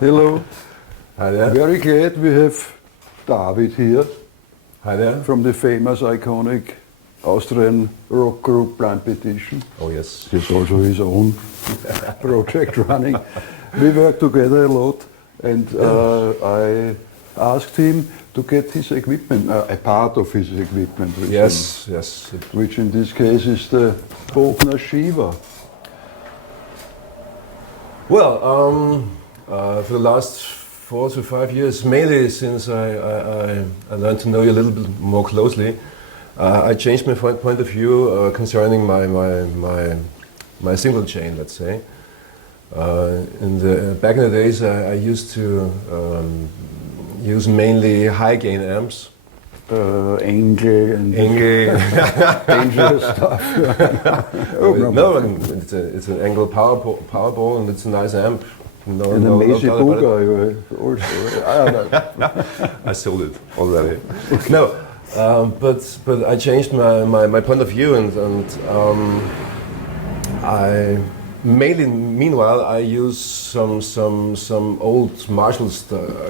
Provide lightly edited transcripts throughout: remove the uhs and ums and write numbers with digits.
Hello. Hi there. Very glad we have David here. Hi there. From the famous, iconic Austrian rock group PETITION. Oh yes. He's also his own project running. We work together a lot, and I asked him to get his equipment, a part of his equipment. Yes. Which in this case is the BOGNER Shiva. Well, for the last 4 to 5 years, mainly since I learned to know you a little bit more closely, I changed my point of view concerning my single chain, let's say. Back in the days, I used to use mainly high gain amps. Engel and dangerous stuff. No, it's an Engel Powerball, and it's a nice amp. And a Macy Booger also. I sold it already. No, but I changed my point of view, and I mainly meanwhile I use some old Marshall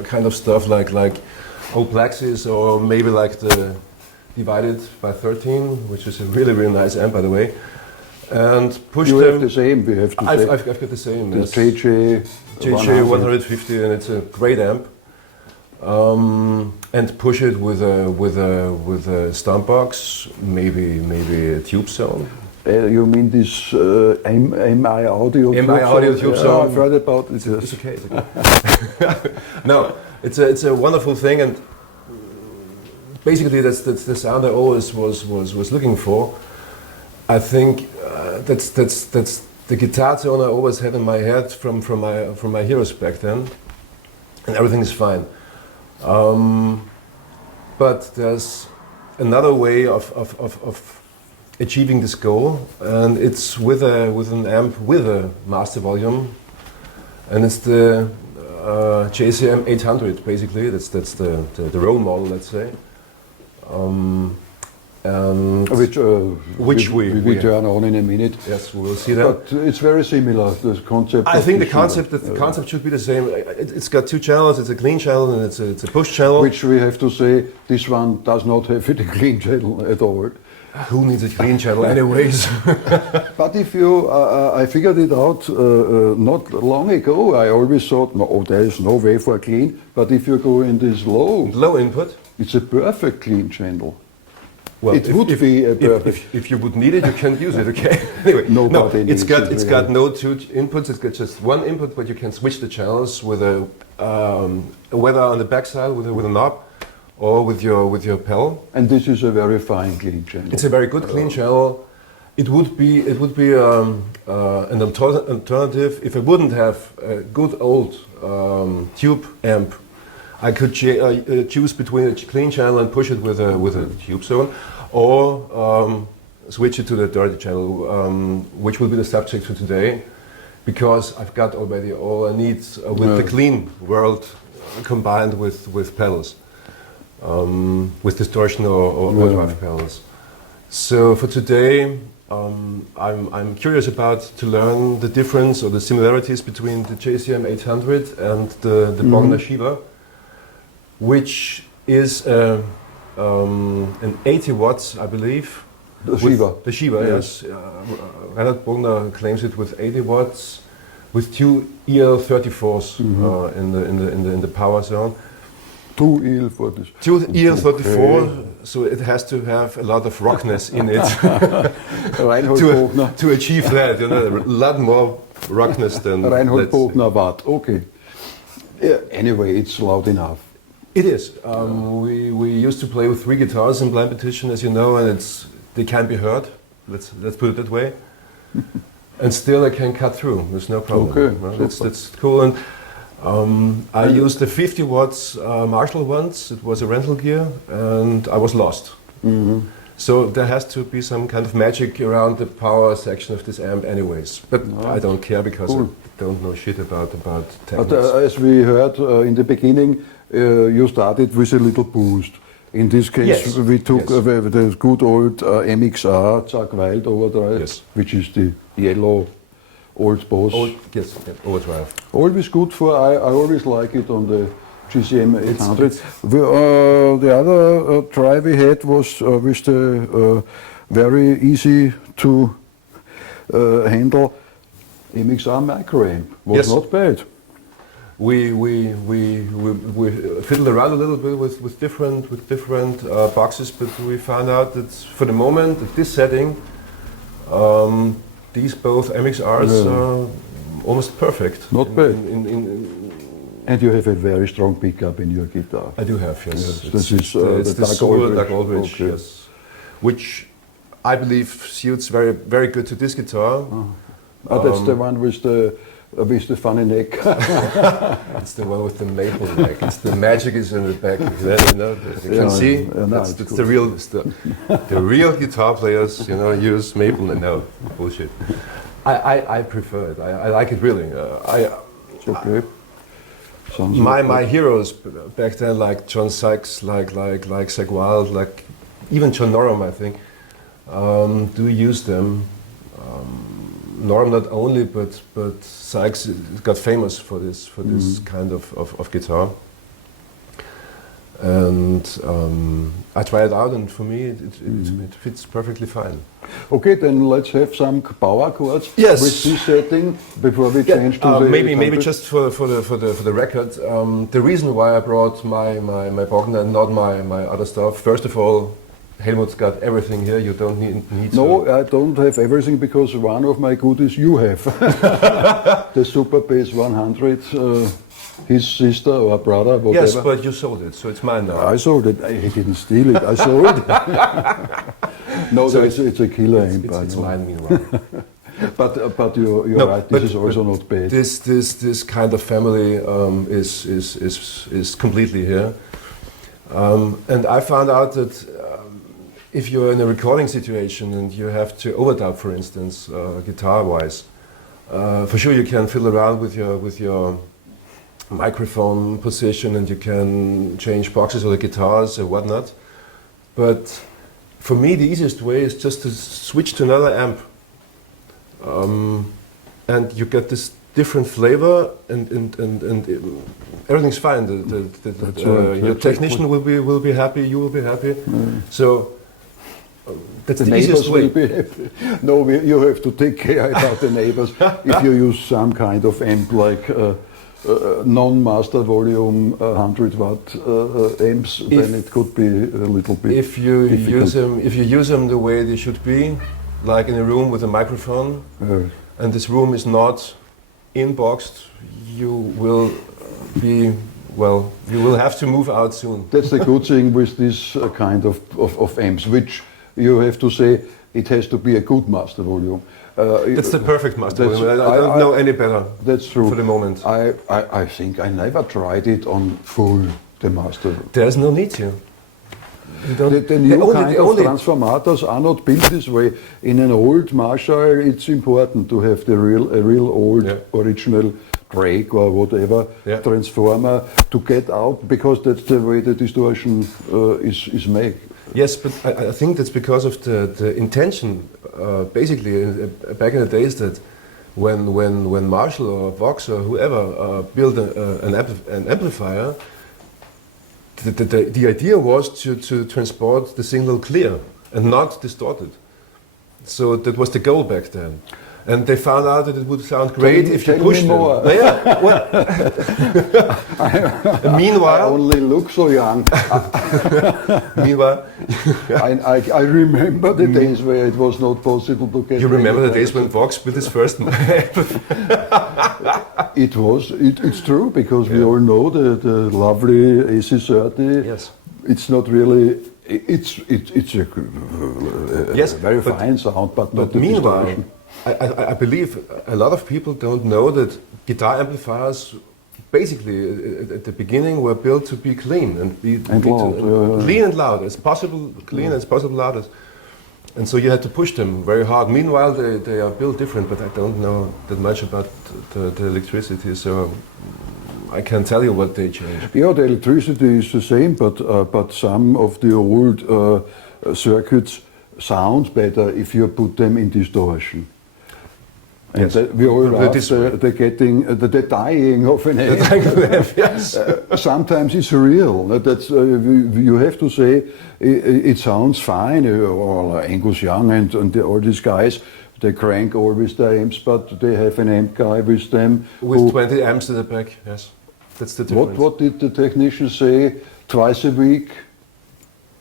kind of stuff like old Plexis, or maybe like the Divided by 13, which is a really nice amp, by the way. And push you them. Have the same. We have to say. I've got the same. The yes. JJ 150, and it's a great amp. And push it with a stomp box, maybe a tube zone. You mean this MI audio? MI audio tube zone. I've heard about it. It's okay. It's okay. No, it's a wonderful thing, and basically that's the sound I always was looking for. I think that's the guitar tone I always had in my head from my heroes back then, and everything is fine. But there's another way of achieving this goal, and it's with an amp with a master volume, and it's the JCM 800. Basically, that's the role model, let's say. And which we turn on in a minute. Yes, we will see that. But it's very similar. The concept. I think the concept should be the same. It's got 2 channels. It's a clean channel and it's a push channel. Which we have to say, this one does not have a clean channel at all. Who needs a clean channel, anyways? But if you, I figured it out not long ago. I always thought, no, there is no way for clean. But if you go in this low input, it's a perfect clean channel. Well, it would be a perfect. If you would need it, you can use it. Okay. Anyway, no, it's got no 2 inputs. It's got just 1 input, but you can switch the channels with whether on the backside with a knob, or with your pedal. And this is a very fine clean channel. It's a very good clean channel. It would be an alternative if I wouldn't have a good old tube amp. I could choose between a clean channel and push it with a tube zone, or switch it to the dirty channel, which will be the subject for today, because I've got already all I need with the clean world combined with pedals, with distortion or overdrive pedals. So for today, I'm curious to learn the difference or the similarities between the JCM 800 and the BOGNER Shiva, which is an 80 watts, I believe. The Shiva. The Shiva, yes. Reinhard Bogner claims it with 80 watts, with 2 EL34s in the power zone. 2 EL34. 2 EL34, so it has to have a lot of rockness in it to achieve that. You know, a lot more rockness than Reinhard Bogner Watt. Okay. Anyway, it's loud enough. It is. We used to play with 3 guitars in PETITION, as you know, and they can be heard. Let's put it that way. And still, I can cut through. There's no problem. Okay, well, that's cool. And I used the 50 watts Marshall once. It was a rental gear, and I was lost. So there has to be some kind of magic around the power section of this amp, anyways. But I don't care, because I don't know shit about techniques. But as we heard in the beginning, you started with a little boost. In this case, we took the good old MXR Zakk Wylde Overdrive, which is the yellow old Boss. Yes, Overdrive. Always good for, I always like it on the GCM 800. The other try we had was with the very easy to handle MXR microamp. Was not bad. We fiddled around a little bit with different boxes, but we found out that for the moment at this setting, these both MXRs are almost perfect. Not bad. And you have a very strong pickup in your guitar. I do have, yes. This is it's the Suhr Aldrich, okay. yes, which I believe suits very good to this guitar. That's the one with the funny neck. It's the one with the maple neck. It's the magic is in the back. You can see. That's the real guitar players. Use maple. No bullshit. I prefer it. I like it really. It's okay. My heroes back then, like John Sykes, like Zakk Wylde, like even John Norum, I think, do use them. Norum not only, but Sykes got famous for this kind of guitar. And I tried it out, and for me it fits perfectly fine. Okay, then let's have some power chords with this setting before we change to the maybe just for the record. The reason why I brought my Bogner and not my other stuff. First of all, Helmut's got everything here. You don't need. No, I don't have everything because one of my goodies you have. The Super Bass 100. His sister or brother, whatever. Yes, but you sold it, so it's mine now. I sold it. He didn't steal it. I sold it. No, so it's a killer amp. It's mine, meanwhile. But you're right. This is also not bad. This kind of family is completely here, and I found out that if you're in a recording situation and you have to overdub, for instance, guitar-wise, for sure you can fiddle around with your microphone position, and you can change boxes or the guitars or whatnot. But for me, the easiest way is just to switch to another amp, and you get this different flavor, and everything's fine. Your technician will be happy. You will be happy. So that's the easiest way. Will be happy. No, you have to take care about the neighbors. If you use some kind of amp like non-master volume 100 watt amps, then it could be a little bit if you difficult. use them the way they should be, like in a room with a microphone, and this room is not inboxed, you will have to move out soon. That's the good thing with this kind of amps, which you have to say it has to be a good master volume. That's the perfect master volume. I don't know any better. That's true. For the moment. I think I never tried it on full, the master. There's no need to. The new kind of transformators are not built this way. In an old Marshall, it's important to have a real old original Drake or whatever transformer to get out, because that's the way the distortion is made. Yes, but I think that's because of the intention. Basically, back in the days, that when Marshall or Vox or whoever built an amplifier, the idea was to transport the signal clear and not distorted. So that was the goal back then. And they found out that it would sound great if you pushed them. Meanwhile, I only look so young. Meanwhile, I remember the days where it was not possible to get. You remember the days when Vox built his first? It's true, because we all know the lovely AC30. Yes. It's not really. It's a very fine sound, but not the distortion. I believe a lot of people don't know that guitar amplifiers, basically at the beginning, were built to be clean and loud, clean and loud as possible, clean as possible loud, and so you had to push them very hard. Meanwhile, they are built different, but I don't know that much about the electricity, so I can't tell you what they changed. Yeah, the electricity is the same, but some of the old circuits sound better if you put them in distortion. And we all love the dying of an amp. Yes. Sometimes it's real. That's you have to say it sounds fine. Or Angus Young and all these guys, they crank always their amps, but they have an amp guy with them with 20 amps in the back. Yes, that's the difference. What did the technician say? Twice a week,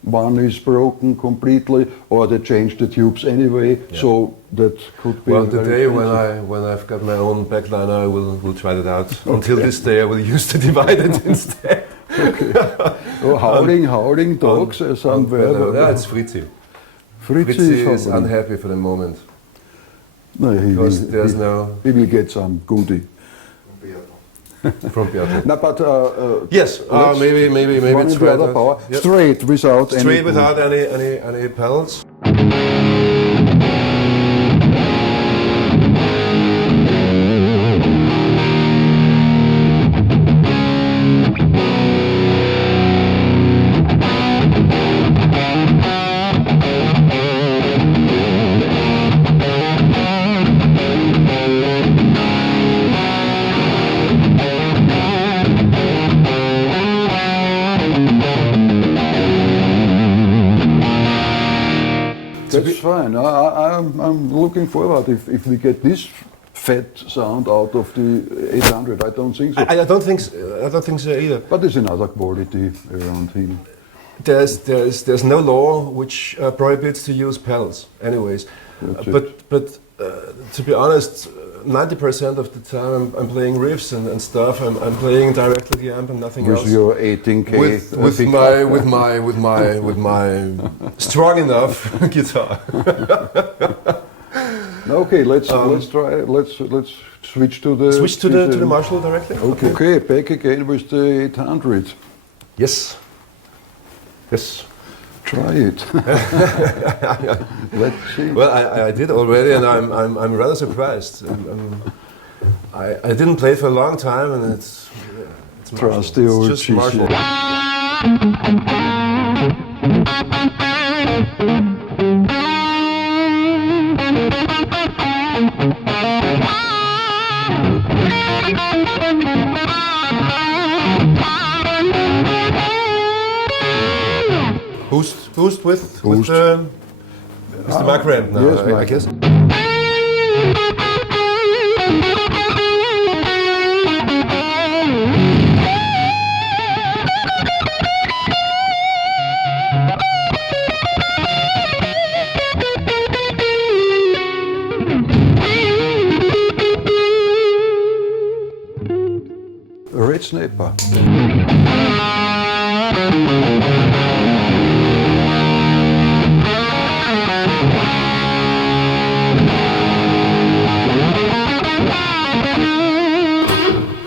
one is broken completely, or they change the tubes anyway. Yeah. So that could be. Well, the day when I've got my own backliner, I will try that out. Okay. Until this day, I will use the divided instead. Okay. Oh, howling dogs somewhere. No, it's Fritzi. Fritzi is unhappy for the moment. No, he will get some goodie. From Bibl. No, but yes, maybe it's right. Power. Yep. Straight without any pedals. That's fine. I'm looking forward if we get this fat sound out of the 800. I don't think so. I don't think so either. But there's another quality around him. There's no law which prohibits to use pedals. Anyways, but to be honest, 90% of the time I'm playing riffs and stuff. I'm playing directly the amp and nothing else. With your 18K. With my strong enough guitar. Okay, let's try. Let's switch to the Marshall directly. Okay, back again with the 800. Yes. Yes. Try it. Let's see. Well, I did already, and I'm rather surprised. I didn't play for a long time, and it's trust the old just Marshall. Boost with Mr. Mark Ramp now, yes, I guess. Red Snapper.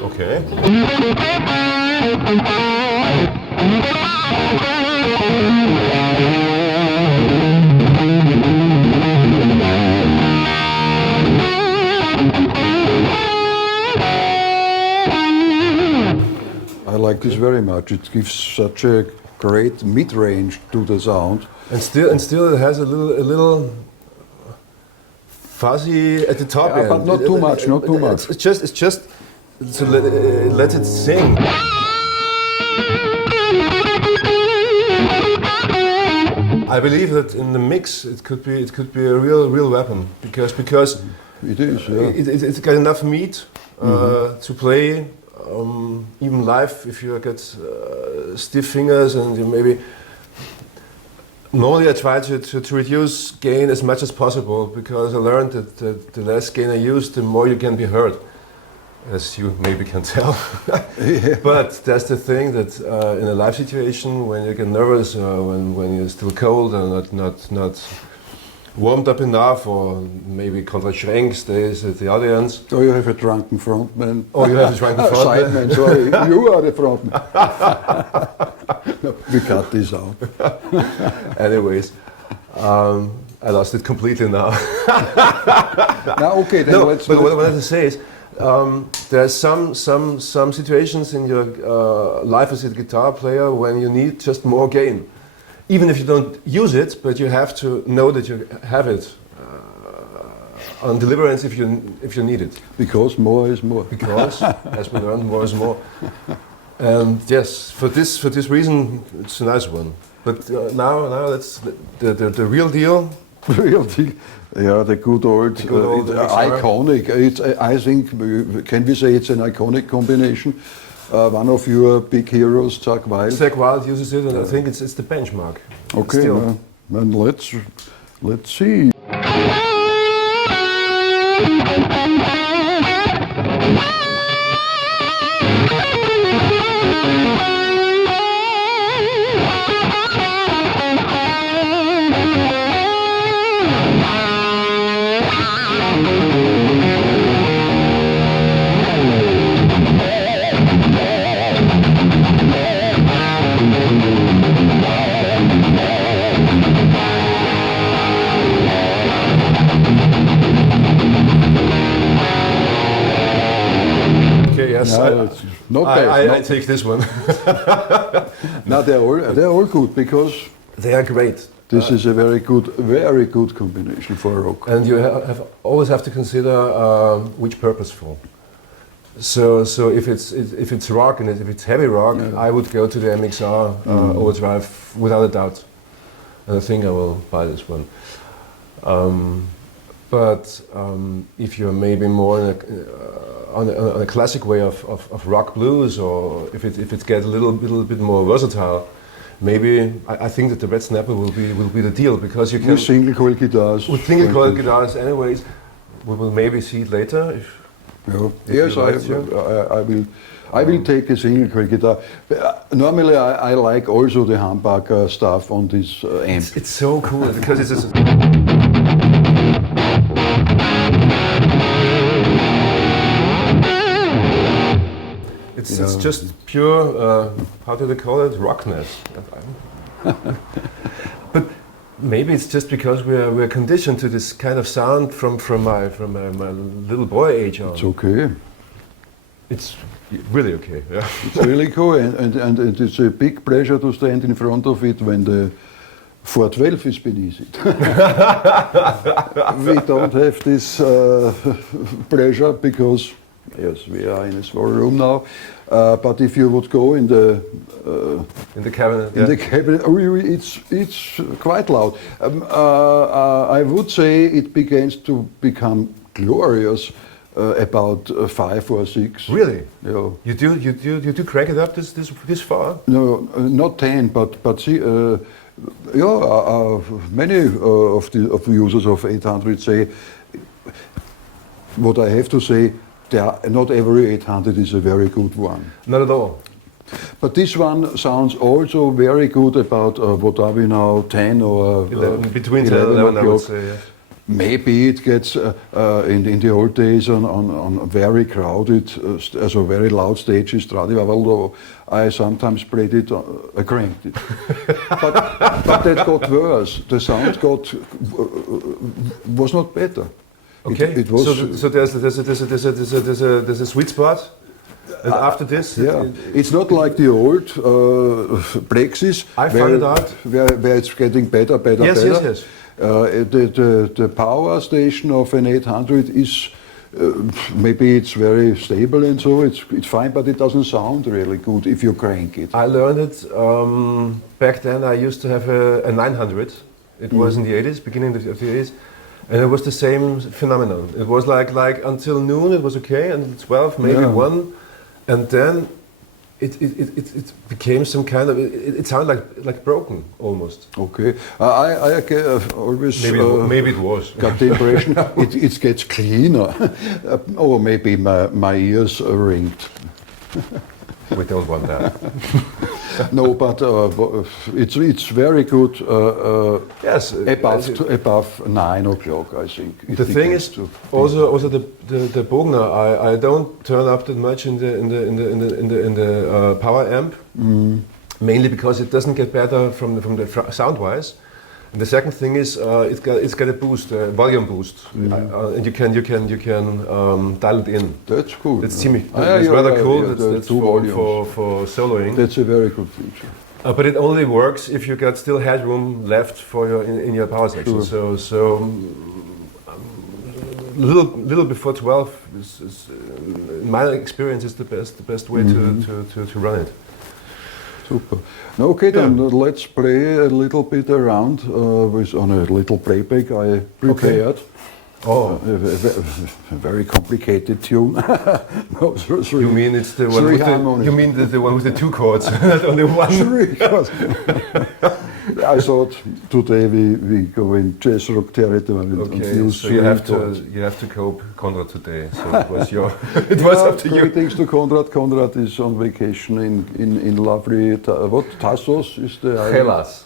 Okay. I like this very much. It gives such a great mid-range to the sound. And still it has a little fuzzy at the top end. But not too much, not too much. It's just to let it sing. I believe that in the mix it could be a real weapon because it is. Yeah. It's got enough meat to play even live if you get stiff fingers and you maybe. Normally I try to reduce gain as much as possible because I learned that the less gain I use, the more you can be heard, as you maybe can tell. Yeah. But that's the thing that in a live situation, when you get nervous, when you're still cold and not warmed up enough, or maybe Konrad Schrenk stays at the audience. Or you have a drunken frontman. Oh, you have a drunken frontman. Sideman, sorry, you are the frontman. No, we cut this out. Anyways, I lost it completely now. Now, okay, then but what I wanted to say is, there are some situations in your life as a guitar player when you need just more gain. Even if you don't use it, but you have to know that you have it. on deliverance if you need it. Because more is more. Because, as we learned, more is more. And yes, for this reason, it's a nice one. But now that's the real deal. Real deal. Yeah, the good old iconic. I think, can we say it's an iconic combination? One of your big heroes, Zakk Wylde. Zakk Wylde uses it, and I think it's the benchmark. Okay, then let's see. Yes, not bad. I take this one. No, they're all good because they are great. This is a very good combination for rock. And you always have to consider which purpose for. So if it's rock and if it's heavy rock, I would go to the MXR Overdrive without a doubt. And I think I will buy this one. But if you're maybe more in on a classic way of rock blues, or if it gets a little bit more versatile, maybe I think that the Red Snapper will be the deal, because you can with single coil guitars. With single coil guitars, anyways. We will maybe see it later. Yes, I will take a single coil guitar. Normally, I like also the humbucker stuff on this amp. It's so cool because it's just It's just pure, how do they call it, rockness. But maybe it's just because we're conditioned to this kind of sound from my little boy age on. It's okay. It's really okay. Yeah. It's really cool, and it's a big pleasure to stand in front of it when the 412 is beneath it. We don't have this pleasure because, yes, we are in a small room now. But if you would go in the cabinet, it's quite loud. I would say it begins to become glorious about 5 or 6. Really? Yeah. You do crank it up this far? No, not 10, but see. Many of the users of 800 say, what I have to say, not every 800 is a very good one. Not at all. But this one sounds also very good about, what are we now, 10 or 11, between 10 and 11, I would say, yeah. Maybe it gets, in the old days, on very crowded, so very loud stages, although I sometimes played it, I cranked it. but that got worse. The sound was not better. Okay, it was, so there's a sweet spot. And after this, it's not like the old Plexis. I found it out where it's getting better. Yes. The power station of an 800 is maybe it's very stable and so it's fine, but it doesn't sound really good if you crank it. I learned it back then. I used to have a 900. It was in the 80s, beginning of the 80s. And it was the same phenomenon. It was like until noon it was okay, and 12 maybe 1, and then it became some kind of it sounded like broken almost. Okay, I always maybe it was got the impression it gets cleaner, or maybe my ears are ringed. We don't want that. No, but it's very good. Yes, above 9 o'clock, I think. The thing is also the BOGNER. I don't turn up that much in the power amp, mainly because it doesn't get better from the sound wise. And the second thing is it's got a boost, volume boost, and you can dial it in. That's cool. That's rather cool. That's for soloing. That's a very good feature. But it only works if you got still headroom left for in your power section. Sure. So little before 12 is in my experience, is the best way to run it. Super. Okay, then let's play a little bit around on a little playback I prepared. Okay. Oh, a very complicated tune. No, you mean it's the one with you mean the one with the 2 chords, not only one? 3 chords. I thought today we go in jazz rock territory. Okay, so you have to cope, Konrad, today. So it was up to you. Greetings to Konrad. Konrad is on vacation in lovely Tassos is the island. Hellas.